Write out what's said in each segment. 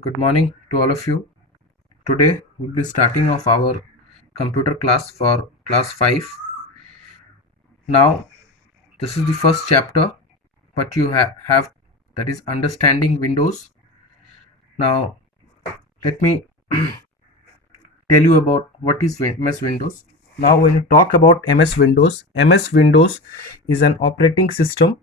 Good morning to all of you. Today we'll be starting off our computer class for class 5. Now, this is the first chapter what you have, that is understanding Windows. Now, let me tell you about what is MS Windows. Now, when you talk about MS Windows is an operating system.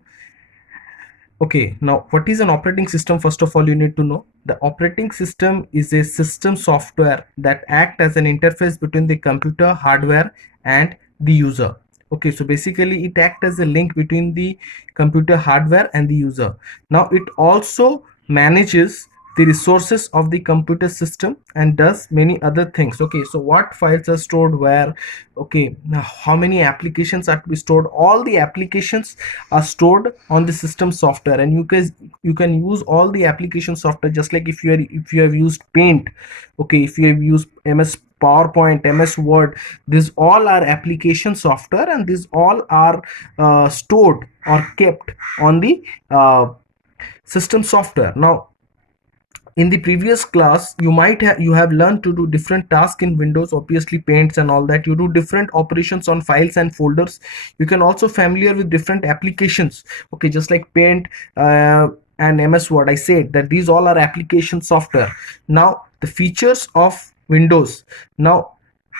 Okay, now what is an operating system? First of all, you need to know the operating system is a system software that act as an interface between the computer hardware and the user. Okay, so basically it acts as a link between the computer hardware and the user. Now it also manages the resources of the computer system and does many other things. Okay, so what files are stored where? Okay, now how many applications are to be stored? All the applications are stored on the system software, and you can use all the application software, just like if you have used Paint. Okay, if you have used MS PowerPoint, MS Word, these all are application software, and these all are stored or kept on the system software. Now, in the previous class you have learned to do different tasks in Windows, obviously Paints and all that. You do different operations on files and folders. You can also familiar with different applications. Okay, just like Paint and MS Word, I said that these all are application software. Now the features of Windows. Now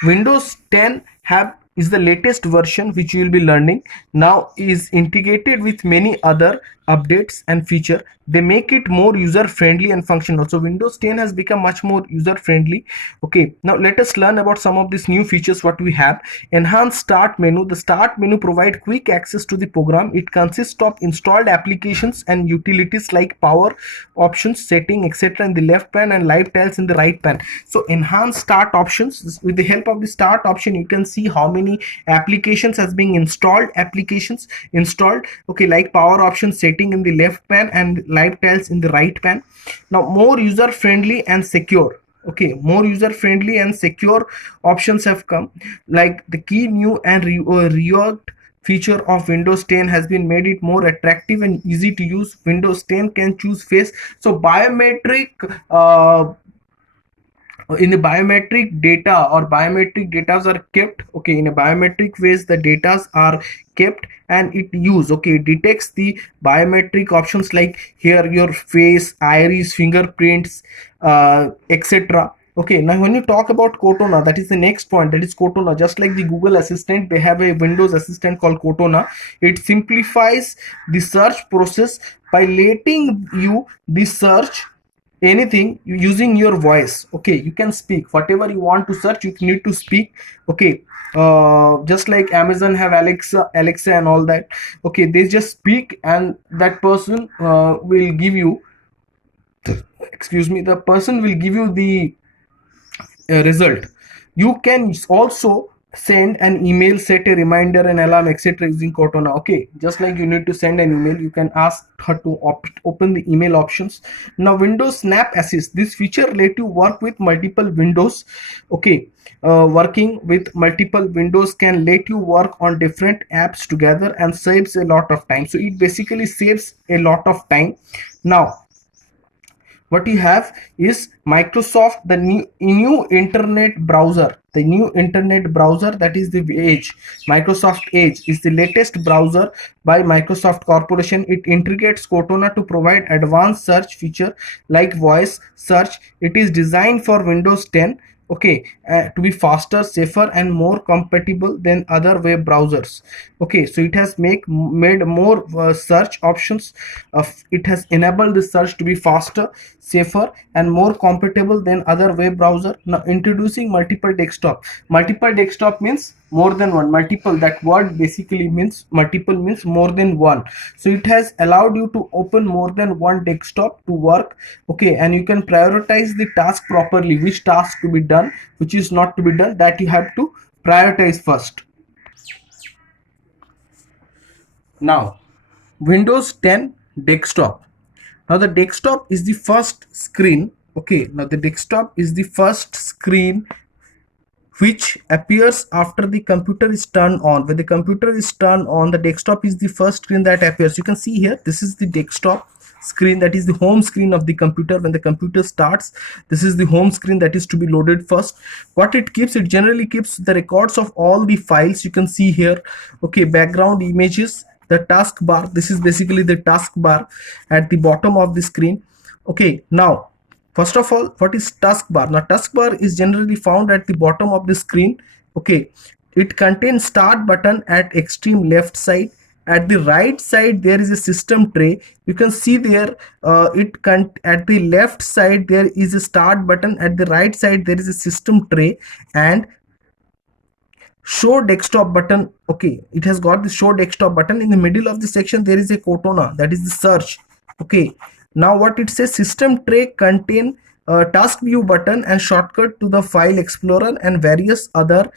Windows 10 have is the latest version which you will be learning. Now is integrated with many other updates and feature. They make it more user friendly and functional. So Windows 10 has become much more user friendly. Okay, now let us learn about some of these new features what we have. Enhanced start menu. The start menu provide quick access to the program. It consists of installed applications and utilities like power options, setting, etc. in the left pan and live tiles in the right pan. So enhanced start options, with the help of the start option you can see how many applications has been installed, okay, like power option, setting in the left pan and live tiles in the right pan. Now more user friendly and secure. Okay, more user friendly and secure options have come, like the key new and reworked feature of Windows 10 has been made it more attractive and easy to use. Windows 10 can choose face, so biometric in the biometric data or biometric data are kept. Okay, in a biometric ways the data are kept and it use. Okay, it detects the biometric options like here your face, iris, fingerprints, etc. Okay, now when you talk about Cortana, that is the next point, that is Cortana. Just like the Google Assistant, they have a Windows assistant called Cortana. It simplifies the search process by letting you the search anything using your voice. Okay, you can speak whatever you want to search, you need to speak. Okay, just like Amazon have Alexa and all that. Okay, they just speak and that person will give you, excuse me, the person will give you the result. You can also send an email, set a reminder, an alarm, etc. using Cortana. Okay, just like you need to send an email, you can ask her to open the email options. Now Windows Snap Assist, this feature let you work with multiple windows. Okay, working with multiple windows can let you work on different apps together and saves a lot of time. So it basically saves a lot of time. Now what you have is Microsoft, the new internet browser. The new internet browser, that is the Edge. Microsoft Edge is the latest browser by Microsoft Corporation. It integrates Cortana to provide advanced search feature like voice search. It is designed for Windows 10. Okay, to be faster, safer and more compatible than other web browsers. Okay, so it has made more search options. It has enabled the search to be faster, safer and more compatible than other web browser. Now introducing multiple desktop means more than one. Multiple, that word basically means multiple, means more than one. So it has allowed you to open more than one desktop to work. Okay, and you can prioritize the task properly, which task to be done, which is not to be done, that you have to prioritize first. Now Windows 10 desktop. Now the desktop is the first screen. Okay, now the desktop is the first screen which appears after the computer is turned on. When the computer is turned on, the desktop is the first screen that appears. You can see here, this is the desktop. screen, that is the home screen of the computer. When the computer starts, this is the home screen that is to be loaded first. What it keeps, it generally keeps the records of all the files you can see here. Okay, background images, the taskbar, this is basically the taskbar at the bottom of the screen. Okay, now first of all, what is taskbar? Now taskbar is generally found at the bottom of the screen. Okay, it contains start button at extreme left side. At the right side there is a system tray. You can see there, at the left side there is a start button, at the right side there is a system tray, and show desktop button. Okay, it has got the show desktop button. In the middle of the section there is a Cortana, that is the search. Okay, now what it says, system tray contain task view button and shortcut to the file explorer and various other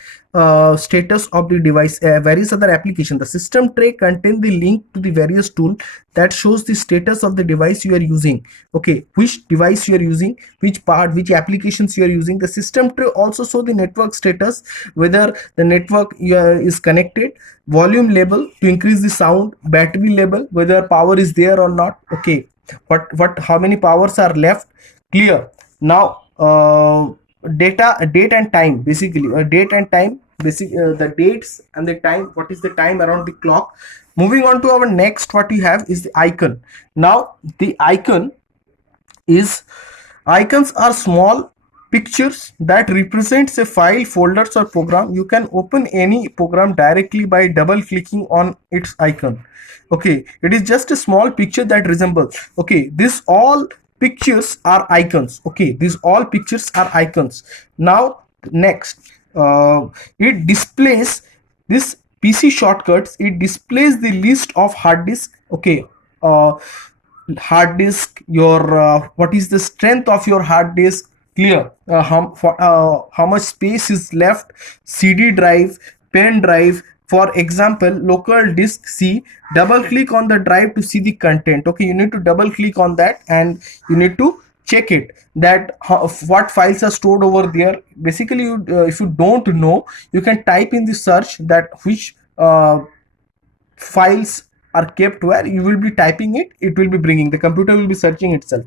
status of the device, various other application. The system tray contain the link to the various tool that shows the status of the device you are using. Okay, which device you are using, which part, which applications you are using. The system tray also show the network status, whether the network is connected, volume level to increase the sound, battery level, whether power is there or not. Okay, how many powers are left. Clear. Now date and time, basically date and time, the dates and the time, what is the time around the clock. Moving on to our next, what we have is the icon. Now the icons are small pictures that represents a file, folders or program. You can open any program directly by double clicking on its icon. Okay, it is just a small picture that resembles. Okay, this all pictures are icons. Okay, these all pictures are icons. Now next, it displays this PC shortcuts. It displays the list of hard disk. Okay, hard disk, your what is the strength of your hard disk. Clear. How much space is left, CD drive, pen drive. For example, local disk C, double click on the drive to see the content. Okay, you need to double click on that and you need to check it, that what files are stored over there. Basically, if you don't know, you can type in the search that which files are kept where. You will be typing it, it will be bringing, the computer will be searching itself.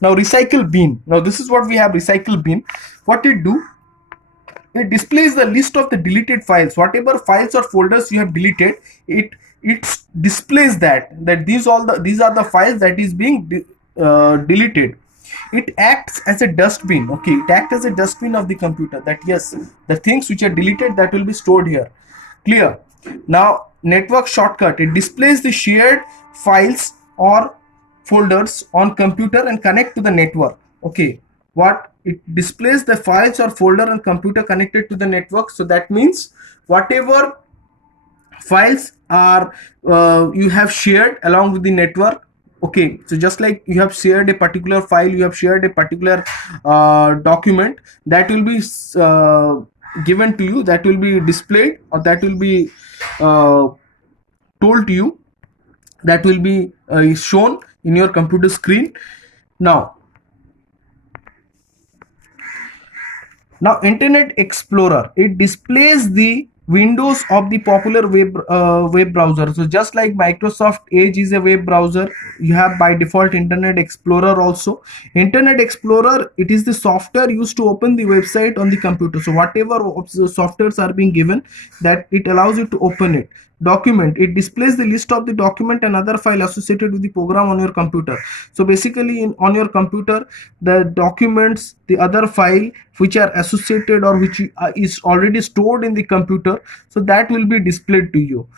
Now recycle bin. Now this is what we have, recycle bin. What it do, it displays the list of the deleted files. Whatever files or folders you have deleted, it displays that these are the files that is being deleted. It acts as a dustbin. Okay, it acts as a dustbin of the computer, that yes, the things which are deleted, that will be stored here. Clear. Now network shortcut, it displays the shared files or folders on computer and connect to the network. Okay, what it displays the files or folder on computer connected to the network. So that means whatever files are you have shared along with the network. Okay, so just like you have shared a particular file, you have shared a particular document, that will be given to you, that will be displayed, or that will be told to you, that will be shown in your computer screen. Now Internet Explorer, it displays the windows of the popular web browser. So just like Microsoft Edge is a web browser, you have by default Internet Explorer also. Internet Explorer, it is the software used to open the website on the computer. So whatever softwares are being given, that it allows you to open it. Document, it displays the list of the document and other file associated with the program on your computer. So basically on your computer, the documents, the other file which are associated or which is already stored in the computer, so that will be displayed to you.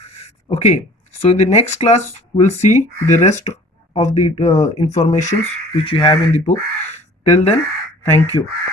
Okay, so in the next class we'll see the rest of the informations which you have in the book. Till then, thank you.